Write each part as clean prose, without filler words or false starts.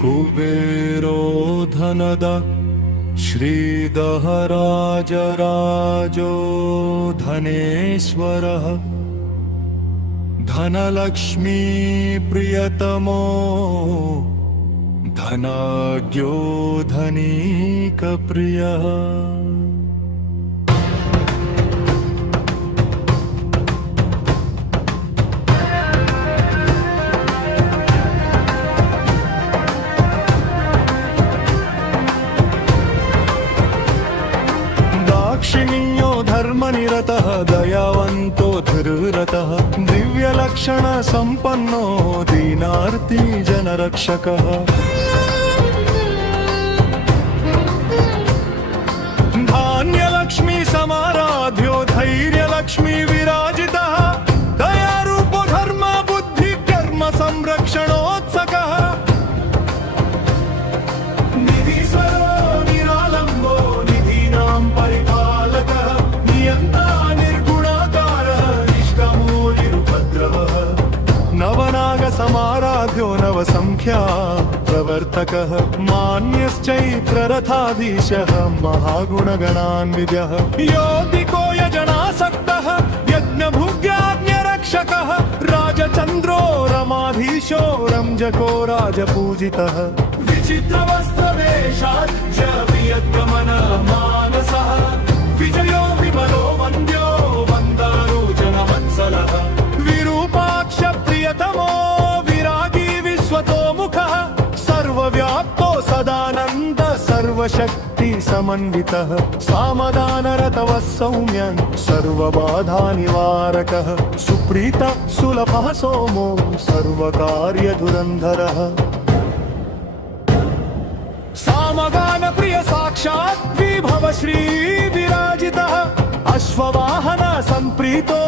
कुबेरो धनद श्रीदः राजराजो धनेश्वरः धनलक्ष्मी प्रियतमो धनाढ्यो धनिकप्रियः। दाक्षिण्यो धर्मनिरतः दयावन्तो धीररतः दिव्यलक्षण सम्पन्नो दीनार्ती जनरक्षकः। धान्यलक्ष्मी समाराध्यो धैर्यलक्ष्मी विराजितः दयारूपो धर्म बुद्धि कर्म संरक्षणोत्सकः। निधीश्वरो निरालम्बो निधीनां परिपालकः नियन्ता निर्गुणाकारः निष्कामो निरुपद्रवः। नवनाग समाराध्यो नवसंख्या प्रवर्तकः मान्यश्चैत्ररथाधीशः महागुणगणान्वितः। योधिको यजनासक्तः यज्ञभुग्याज्ञरक्षकः राजचन्द्रो रमाधीशो रंजको राजपूजितः। विचित्रवस्त्रवेषाच्च वियद्गमन मानसः विजयो विमलो वन्द्यो वन्दारो जनवत्सलः। विरूपाक्ष प्रियतमो विरागी विश्वतोमुखः सर्वव्याप्तो सदानन्द सर्वशक्ति समन्वितः। सामदानरतवः सौम्यं सर्वबाधानिवारकः सुप्रीतः सुलभः सोमो सर्वकार्यधुरन्धरः। सामगानप्रिय साक्षात् विभव श्री विराजितः अश्ववाहन सम्प्रीतो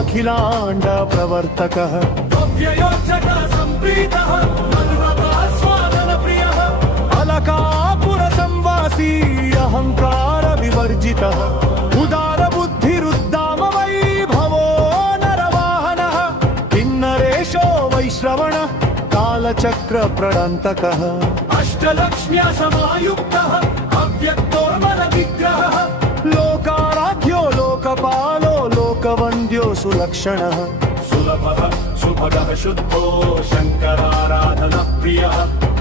अखिलाण्ड प्रवर्तकः। भव्ययोद्धक सम्प्रीतः अलकापुर संवासी अहंकार विवर्जितः उदार बुद्धिरुद्दाम वैभवो नरवाहनः। किन्नरेशो वैश्रवण कालचक्र प्रणन्तकः। अष्टलक्ष्म्या समायुक्तः अव्यक्तोर्मल विग्रहः लोकाराध्यो लोकपालो लोकवन्द्यो सुलक्षणः। सुलभः सुभगः शुद्धो शङ्कराराधनप्रियः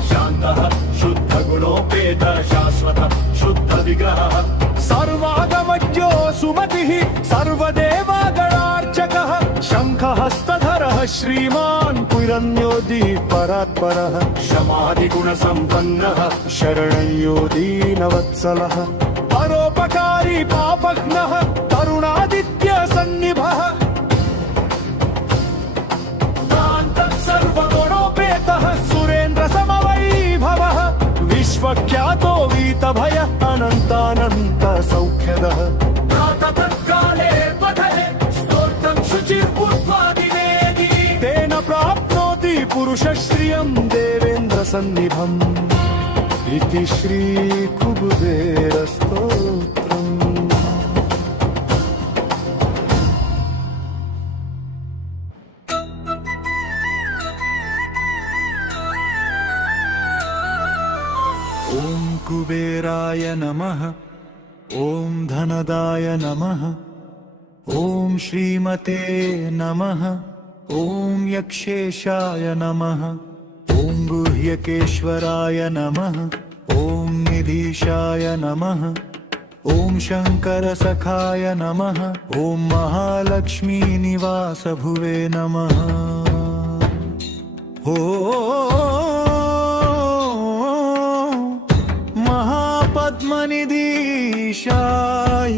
शान्तः शुद्धगुणोपेत शाश्वत शुद्ध विग्रहः। सर्वागमज्ञो सुमतिः सर्वदेवागणार्चकः शङ्खहस्तधरः श्रीमान् पुरन्योदी परात्परः। शमादिगुणसम्पन्नः शरणयो दीनवत्सलः परोपकारी पापघ्नः तरुणादित्य सन्निभः। सर्वगुणोपेतः सुरेन्द्र समवैभवः विश्वख्यातो वीतभय अनन्तानन्त सौख्यदः। प्रातःकाले पठने स्तोत्रं शुचिर्भूत्वादिवेदी तेन प्राप्नोति पुरुषश्रियं देवेन्द्र सन्निभम् इति श्री कुबेरस्तोत्रम्। ॐ कुबेराय नमः ॐ धनदाय नमः ॐ श्रीमते नमः ॐ यक्षेशाय नमः ॐ गुह्यकेश्वराय नमः ॐ निधीशाय नमः ॐ शङ्करसखाय नमः ॐ महालक्ष्मी निवास भुवे नमः। ॐ महापद्मनिधीशाय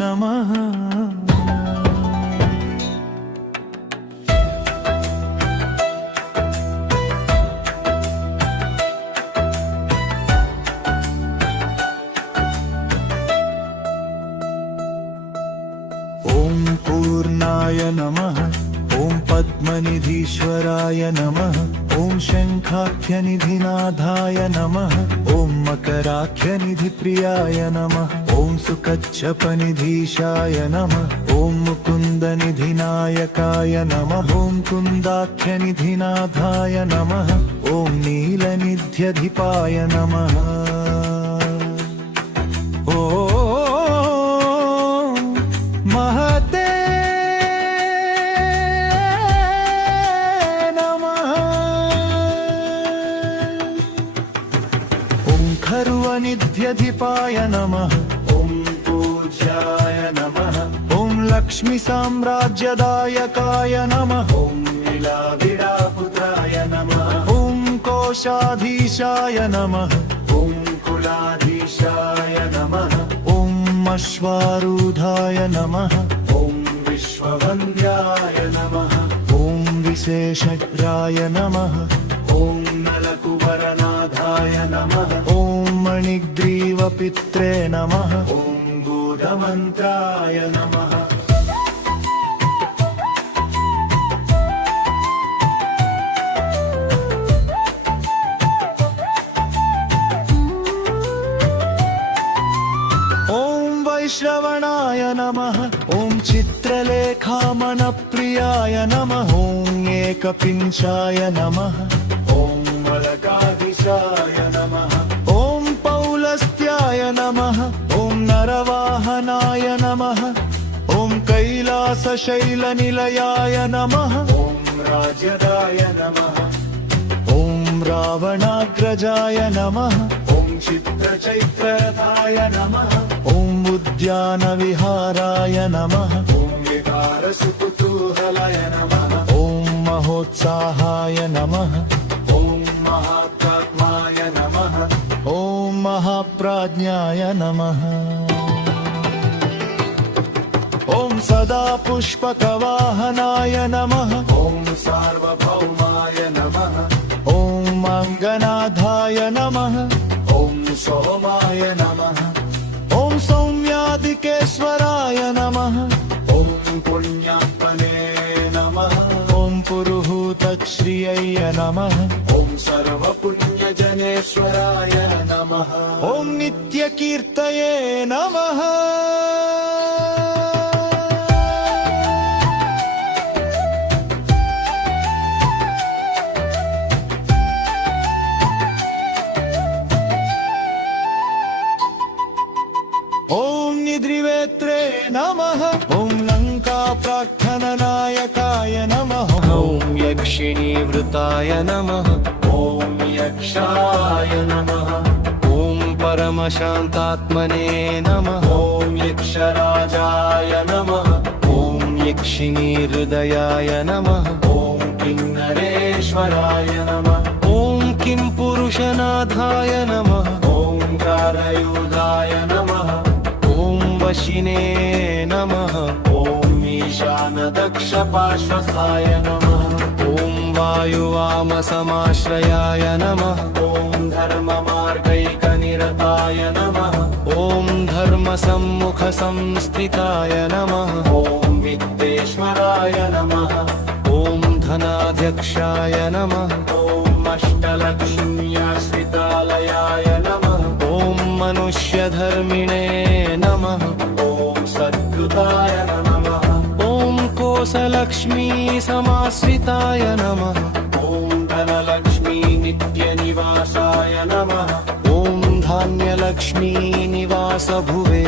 नमः। ॐ पूर्णाय नमः ॐ पद्मनिधीश्वराय नमः ॐ शङ्खाख्यनिधिनाथाय नमः ॐ मकराख्यनिधिप्रियाय नमः ॐ सुकच्छपनिधीशाय नमः ॐ मुकुन्दनिधिनायकाय नमः ॐ कुन्दाख्यनिधिनाथाय नमः ॐ ॐ नीलनिध्यधिपाय नमः ॐ महते नमः ॐ खर्वनिध्यधिपाय नमः ॐ पूज्याय नमः ॐ लक्ष्मीसाम्राज्यदायकाय नमः ॐ लीलाविडापुत्राय नमः ॐ कोशाधीशाय नमः ॐ कुलाधीशाय नमः ॐ अश्वारूढाय नमः ॐ विश्ववन्द्याय नमः ॐ विशेषज्ञाय नमः ॐ नलकुवरनाथाय नमः ॐ मणिग्रीवपित्रे नमः ॐ गूढमन्त्राय नमः श्रवणाय नमः ॐ चित्रलेखामनप्रियाय नमः ॐ एकपिंशाय नमः ॐ मलकाधीशाय नमः ॐ पौलस्त्याय नमः ॐ नरवाहनाय नमः ॐ कैलासशैलनिलयाय नमः ॐ राजदाय नमः ॐ रावणाग्रजाय नमः ॐ चित्रचैत्ररथाय नमः ॐ उद्यानविहाराय नमः ॐ विहारसुकुतूहलाय नमः ॐ महोत्साहाय नमः ॐ महात्माय नमः ॐ महाप्राज्ञाय नमः ॐ सदा पुष्पकवाहनाय नमः ॐ सार्वभौमाय नमः ॐ अङ्गनाथाय नमः ॐ सोमाय नमः ॐ सौम्यादिकेश्वराय नमः ॐ पुण्यात्मने नमः ॐ पुरुहूतश्रियै नमः ॐ सर्वपुण्यजनेश्वराय नमः ॐ नित्यकीर्तये नमः ॐ निद्रिवेत्रे नमः ॐ लङ्काप्रार्थननायकाय नमः ॐ यक्षिणीवृताय नमः ॐ यक्षाय नमः ॐ परमशान्तात्मने नमः ॐ यक्षराजाय नमः ॐ यक्षिणीहृदयाय नमः ॐ किन्नरेश्वराय नमः ॐ किंपुरुषनाथाय नमः ॐ कारयूधाय नमः ॐ वशिने नमः ॐ ईशानदक्षपार्श्वस्थाय नमः ॐ वायुवामसमाश्रयाय नमः ॐ धर्ममार्गैकनिरताय नमः ॐ धर्मसम्मुखसंस्थिताय नमः ॐ विद्येश्वराय नमः ॐ धनाध्यक्षाय नमः ॐ अष्टलक्ष्म्याश्रितालयाय नमः ॐ मनुष्यधर्मिणे नमः ॐ सद्गुताय नमः ॐ कोसलक्ष्मी समाश्रिताय नमः ॐ धनलक्ष्मी नित्यनिवासाय नमः ॐ धान्यलक्ष्मी निवासभुवे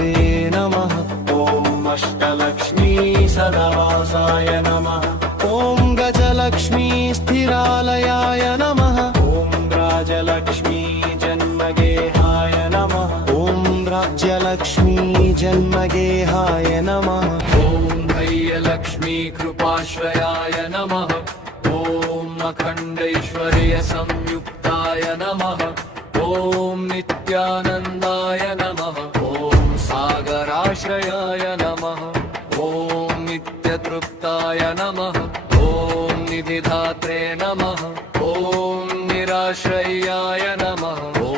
नमः ॐ अष्टलक्ष्मी सदावासाय नमः ॐ गजलक्ष्मी स्थिरालयाय नमः ॐ राजलक्ष्मी जन्मगेहाय नमः ॐ राज्यलक्ष्मी जन्मगेहाय नमः ॐ धैर्यलक्ष्मी कृपाश्रयाय नमः ॐ अखण्डैश्वर्यसंयुक्ताय नमः ॐ नित्यानन्दाय नमः ॐ सागराश्रयाय नमः ॐ नित्यतृप्ताय नमः ॐ निधिधात्रे नमः ॐ निराश्रयाय नमः ॐ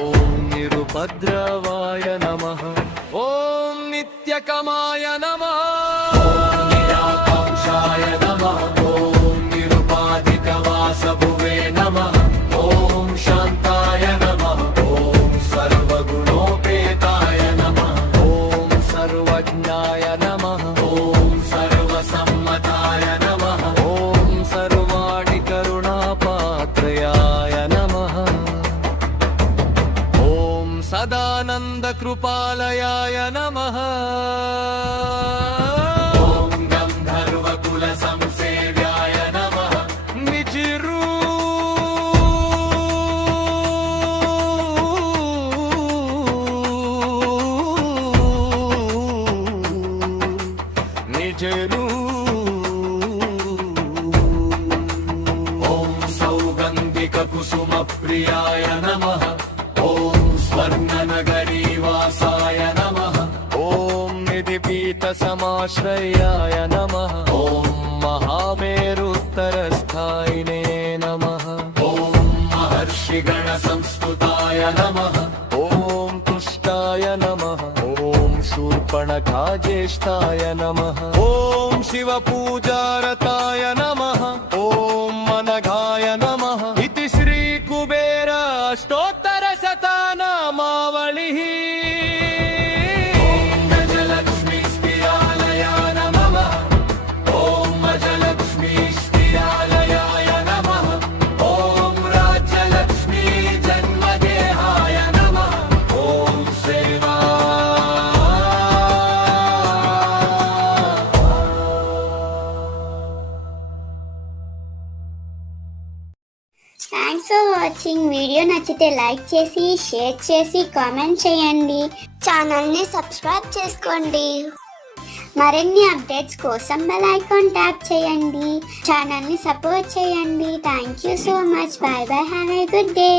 निरुपद्रवाय नमः ॐ नित्यकमाय नमः ॐ निराकाङ्क्षाय नमः ॐ निरुपाधिकवासभुवे नमः ॐ शान्ताय नमः ॐ सर्वगुणोपेताय नमः ॐ सर्वज्ञाय नमः ॐ सर्वसम्मताय नमः ॐ सर्वाणि करुणापात्रयाय नमः कृपालयाय नमः ॐ गन्धर्वकुलसंसेव्याय नमः निजरू निजरू ॐ सौगन्धिककुसुमप्रियाय नमः ॐ स्वर्णनगरीवासाय नमः ॐ निधिपीठसमाश्रयाय नमः ॐ महामेरुत्तरस्थायिने नमः ॐ महर्षिगणसंस्तुताय नमः ॐ तुष्टाय नमः ॐ शूर्पणखाज्येष्ठाय नमः ॐ शिवपूजारताय नमः ॐ मनघाय नमः इति श्रीकुबेर अष्टोत्तरशतनामावलिः गजलक्ष्मीस्थिरालयाय नमः ॐ अजलक्ष्मीस्थिरालयाय नमः ॐ राज्यलक्ष्मी जन्मदेहाय नमः ॐ सेवा థ్యాంక్స్ ఫర్ వాచింగ్. వీడియో నచ్చితే లైక్ చేసి షేర్ చేసి కామెంట్ చేయండి. ఛానల్ని సబ్స్క్రైబ్ చేసుకోండి. మరిన్ని అప్డేట్స్ కోసం బెల్ ఐకాన్ ట్యాప్ చేయండి. ఛానల్ని సపోర్ట్ చేయండి. Thank you so much. By by. Have a good day.